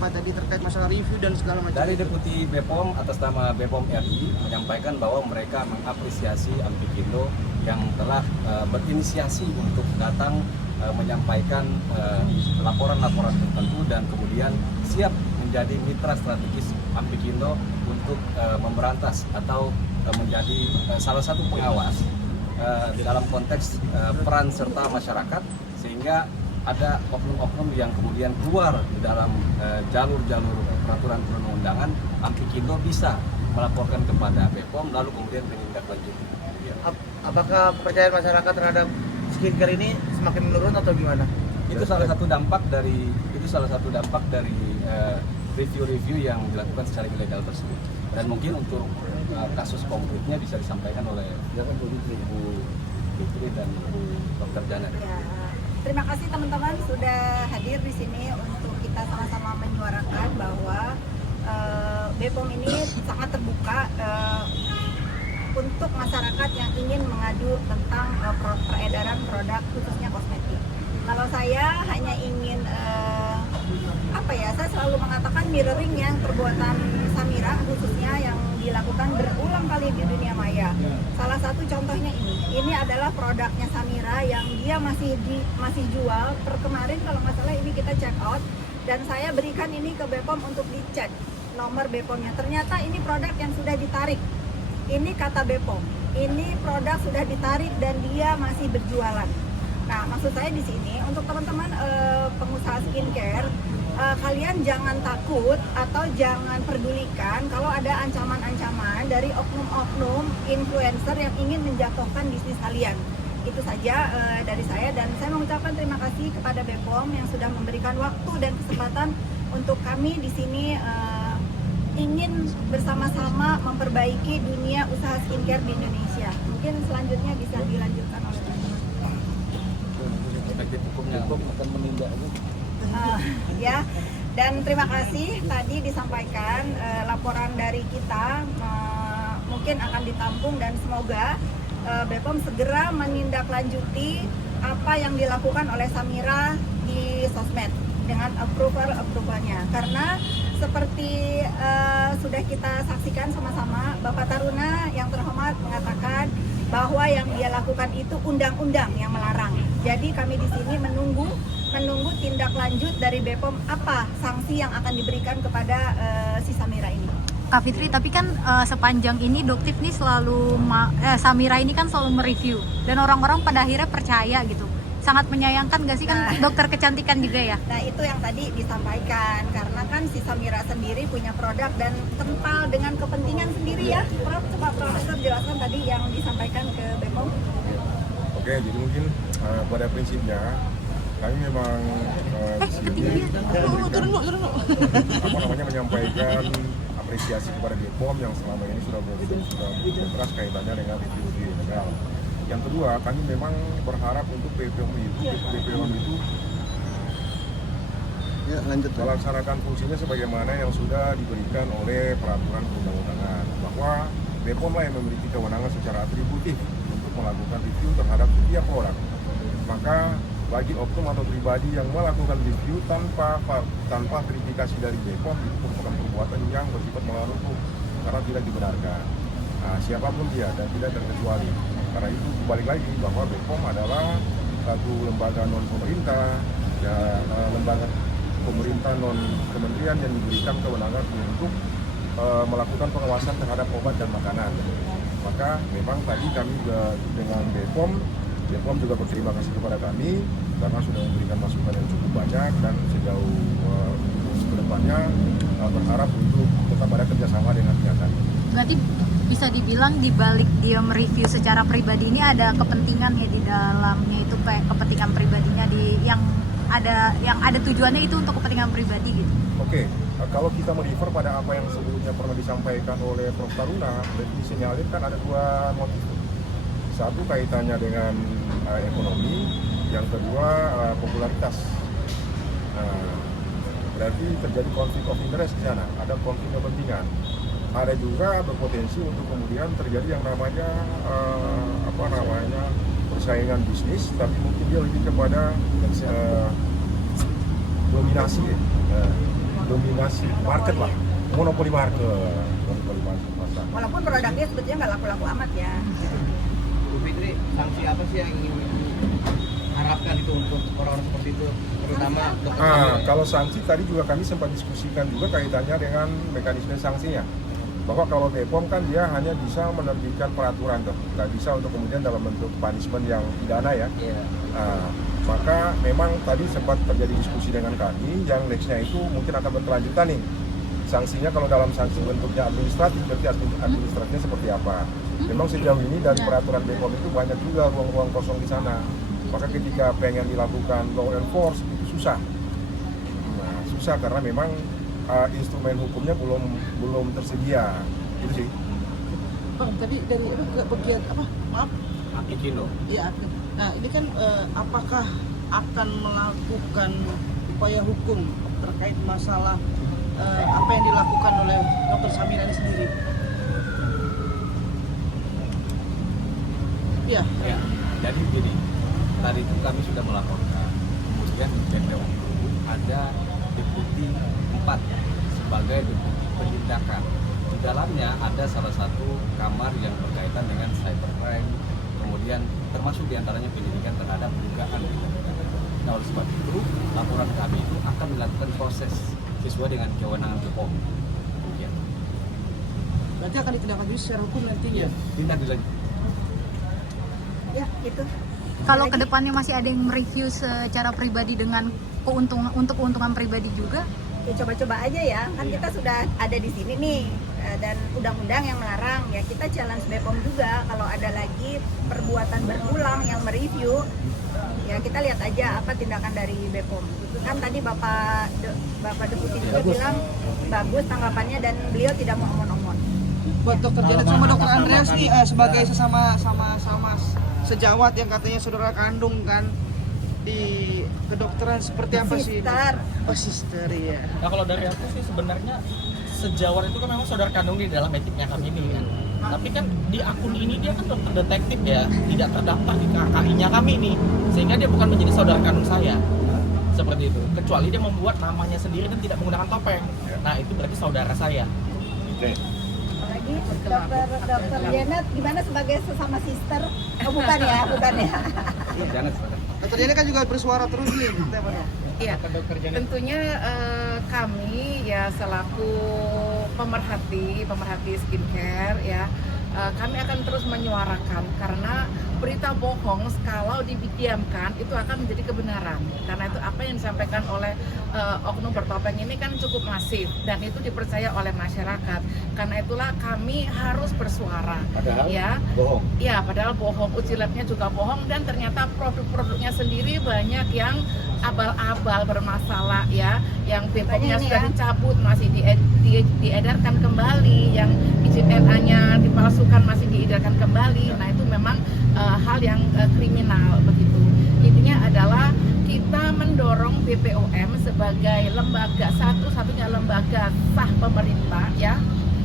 apa tadi terkait masalah review dan segala macam? Dari Deputi BPOM atas nama BPOM RI menyampaikan bahwa mereka mengapresiasi Ampikindo yang telah berinisiasi untuk datang menyampaikan laporan-laporan tertentu dan kemudian siap menjadi mitra strategis Ampikindo untuk memberantas atau menjadi salah satu pengawas dalam konteks peran serta masyarakat, sehingga ada oknum-oknum yang kemudian keluar di dalam jalur-jalur peraturan perundang-undangan, Ampikindo bisa melaporkan kepada BPOM lalu kemudian menindaklanjuti. Apakah kepercayaan masyarakat terhadap skincare ini semakin menurun atau gimana? Itu salah satu dampak dari review-review yang dilakukan secara ilegal tersebut. Dan mungkin untuk kasus konkretnya bisa disampaikan oleh Ibu Fitri dan Ibu Dr. Janet. Ya, terima kasih teman-teman sudah hadir di sini untuk kita sama-sama menyuarakan bahwa BPOM ini sangat terbuka untuk masyarakat yang ingin mengadu tentang peredaran produk khususnya kosmetik. Kalau saya hanya ingin saya selalu mengatakan mirroring yang perbuatan Samira khususnya yang dilakukan berulang kali di dunia maya. Salah satu contohnya ini adalah produknya Samira yang dia masih jual. Per kemarin kalau nggak salah ini kita check out dan saya berikan ini ke BPOM untuk dicek nomor BPOM-nya. Ternyata ini produk yang sudah ditarik. Ini kata BPOM, ini produk sudah ditarik dan dia masih berjualan. Nah, maksud saya di sini untuk teman-teman pengusaha skincare, kalian jangan takut atau jangan pedulikan kalau ada ancaman-ancaman dari oknum-oknum influencer yang ingin menjatuhkan bisnis kalian. Itu saja dari saya, dan saya mengucapkan terima kasih kepada BPOM yang sudah memberikan waktu dan kesempatan untuk kami di sini ingin bersama-sama memperbaiki dunia usaha skincare di Indonesia. Mungkin selanjutnya bisa dilanjutkan oleh teman-teman. Perspektif hukumnya akan menindaknya. Ya, dan terima kasih tadi disampaikan laporan dari kita mungkin akan ditampung dan semoga BPOM segera menindaklanjuti apa yang dilakukan oleh Samira di sosmed dengan approvalnya, karena seperti sudah kita saksikan sama-sama, Bapak Taruna yang terhormat mengatakan bahwa yang dia lakukan itu undang-undang yang melarang. Jadi kami di sini menunggu tindak lanjut dari BPOM, apa sanksi yang akan diberikan kepada si Samira ini. Kak Fitri, tapi kan sepanjang ini Doktif nih selalu Samira ini kan selalu mereview dan orang-orang pada akhirnya percaya gitu. Sangat menyayangkan gak sih, kan dokter kecantikan juga ya? Nah, itu yang tadi disampaikan, karena kan si Samira sendiri punya produk dan kental dengan kepentingan sendiri ya. Prof, coba Profesor jelaskan tadi yang disampaikan ke BPOM. Oke, jadi mungkin pada prinsipnya kami memang menyampaikan apresiasi kepada BPOM yang selama ini sudah berkeras kaitannya dengan review ilegal. Yang kedua, kami memang berharap untuk BPOM itu melaksanakan fungsinya sebagaimana yang sudah diberikan oleh peraturan perundang-undangan, bahwa BPOM lah yang memiliki kewenangan secara atributif untuk melakukan review terhadap setiap produk. Maka bagi oknum atau pribadi yang melakukan review tanpa verifikasi dari BPOM itu merupakan perbuatan yang bersifat melawan hukum karena tidak dibenarkan. Nah, siapapun dia dan tidak terkecuali. Karena itu balik lagi bahwa BPOM adalah satu lembaga non pemerintah, dan lembaga pemerintah non kementerian yang diberikan kewenangan untuk melakukan pengawasan terhadap obat dan makanan. Maka memang tadi kami dengan BPOM juga berterima kasih kepada kami karena sudah memberikan masukan yang cukup banyak, dan sejauh kedepannya berharap untuk tetap ada kerjasama dengan pihak kami. Berarti bisa dibilang di balik dia mereview secara pribadi ini ada kepentingan ya di dalamnya, itu kayak kepentingan pribadinya yang ada tujuannya itu untuk kepentingan pribadi gitu. Oke, kalau kita merefer pada apa yang sebelumnya pernah disampaikan oleh Prof. Taruna, disinyalir kan ada dua motif. Satu kaitannya dengan ekonomi, yang kedua popularitas. Berarti terjadi konflik of interest di sana, ada konflik kepentingan. Ada juga berpotensi untuk kemudian terjadi yang namanya persaingan bisnis, tapi mungkin dia lebih kepada dominasi. dominasi market lah, monopoli market, pasar. Walaupun produknya sebetulnya nggak laku-laku amat ya. Bu Fitri, sanksi apa sih yang ingin harapkan itu untuk orang-orang seperti itu, terutama dokter Samira? Kalau sanksi tadi juga kami sempat diskusikan juga kaitannya dengan mekanisme sanksinya. Bahwa kalau BPOM kan dia hanya bisa menerbitkan peraturan tuh, nggak bisa untuk kemudian dalam bentuk punishment yang pidana ya. Iya. Maka memang tadi sempat terjadi diskusi dengan kami yang nextnya itu mungkin akan berkelanjutan nih. Sanksinya kalau dalam sanksi bentuknya administratif, berarti administratifnya seperti apa. Memang sejauh ini dari peraturan BPOM itu banyak juga ruang-ruang kosong di sana. Maka ketika pengen dilakukan law enforce itu susah. Nah, susah karena memang instrumen hukumnya belum tersedia. Itu sih. Bang, tadi dari itu ke bagian apa? Maaf. Apikindo. Iya. Nah, ini kan apakah akan melakukan upaya hukum terkait masalah apa yang dilakukan oleh Dr. Samira ini sendiri? Iya. Ya, jadi begini, tadi itu kami sudah melaporkan, kemudian di BPOM ada deputi 4 sebagai deputi penindakan. Di dalamnya ada salah satu kamar yang berkaitan dengan cybercrime, kemudian termasuk diantaranya penyidikan terhadap dugaan tindak pidana. Nah, oleh sebab itu, laporan kami itu akan dilakukan proses sesuai dengan kewenangan BPOM. Demikian. Berarti akan ditindaklanjuti secara hukum nantinya. Tindak dilanjut. Ya, gitu. Kalau kedepannya masih ada yang mereview secara pribadi dengan untuk keuntungan pribadi juga, Ya coba-coba aja ya, kan kita sudah ada di sini nih dan undang-undang yang melarang ya, kita challenge BPOM juga kalau ada lagi perbuatan berulang yang mereview ya, kita lihat aja apa tindakan dari BPOM. Kan tadi Bapak Deputi juga bilang bagus tanggapannya dan beliau tidak mau omon-omon. Buat Dokter Janet sama Dokter Andreas nih sebagai sesama sejawat yang katanya saudara kandung kan di kedokteran, seperti apa sih? Sister. Oh, sister ya. Nah, kalau dari aku sih sebenarnya sejawat itu kan memang saudara kandung di dalam etiknya kami ini kan. Tapi kan di akun ini dia kan dokter detektif ya, tidak terdaftar di KKI-nya kami nih, sehingga dia bukan menjadi saudara kandung saya. Seperti itu. Kecuali dia membuat namanya sendiri dan tidak menggunakan topeng. Nah, itu berarti saudara saya. Apalagi Dokter Janet gimana sebagai sesama sister? Oh, bukan ya. Jangan. Dokter Janet kan juga bersuara terus nih. Iya, tentunya kami ya selaku pemerhati skincare ya, kami akan terus menyuarakan karena berita bohong kalau didiamkan itu akan menjadi kebenaran. Karena itu apa yang disampaikan oleh oknum bertopeng ini kan cukup masif dan itu dipercaya oleh masyarakat. Karena itulah kami harus bersuara. Padahal ya, bohong. Ya, padahal bohong. Uji labnya juga bohong dan ternyata produk-produknya sendiri banyak yang abal-abal bermasalah ya, yang BPOM-nya sudah dicabut masih diedarkan kembali, yang izin NA-nya dipalsukan masih diedarkan kembali. Nah, itu memang hal yang kriminal begitu. Intinya adalah kita mendorong BPOM sebagai lembaga, satu-satunya lembaga sah pemerintah ya,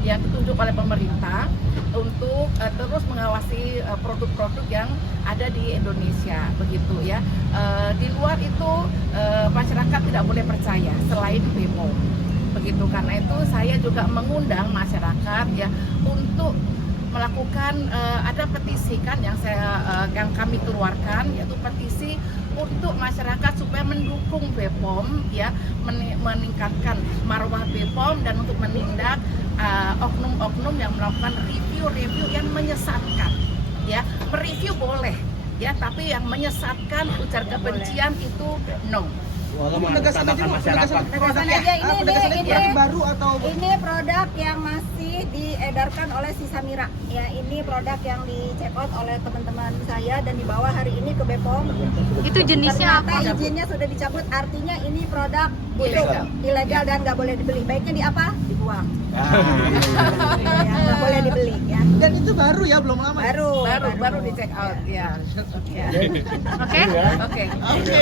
yang ditunjuk oleh pemerintah untuk terus mengawasi produk-produk yang ada di Indonesia begitu ya. Di luar itu masyarakat tidak boleh percaya selain BPOM begitu. Karena itu saya juga mengundang masyarakat ya untuk melakukan ada petisi kan yang kami keluarkan, yaitu petisi untuk masyarakat supaya mendukung BPOM ya, meningkatkan marwah BPOM dan untuk menindak oknum-oknum yang melakukan review yang menyesatkan ya. Mereview boleh ya, tapi yang menyesatkan, ujar kebencian itu no. Penegasan aja ini baru atau ini produk yang masih diedarkan oleh si Samira ya, ini produk yang di check out oleh teman-teman saya dan dibawa hari ini ke BPOM. itu jenisnya Ternyata apa? izinnya sudah dicabut, artinya ini produk ilegal dan nggak boleh dibeli. Baiknya di apa? Dibuang. Ya, nggak boleh dibeli ya. dan itu baru ya, belum lama. Baru di check out ya. Oke. Oke. Oke.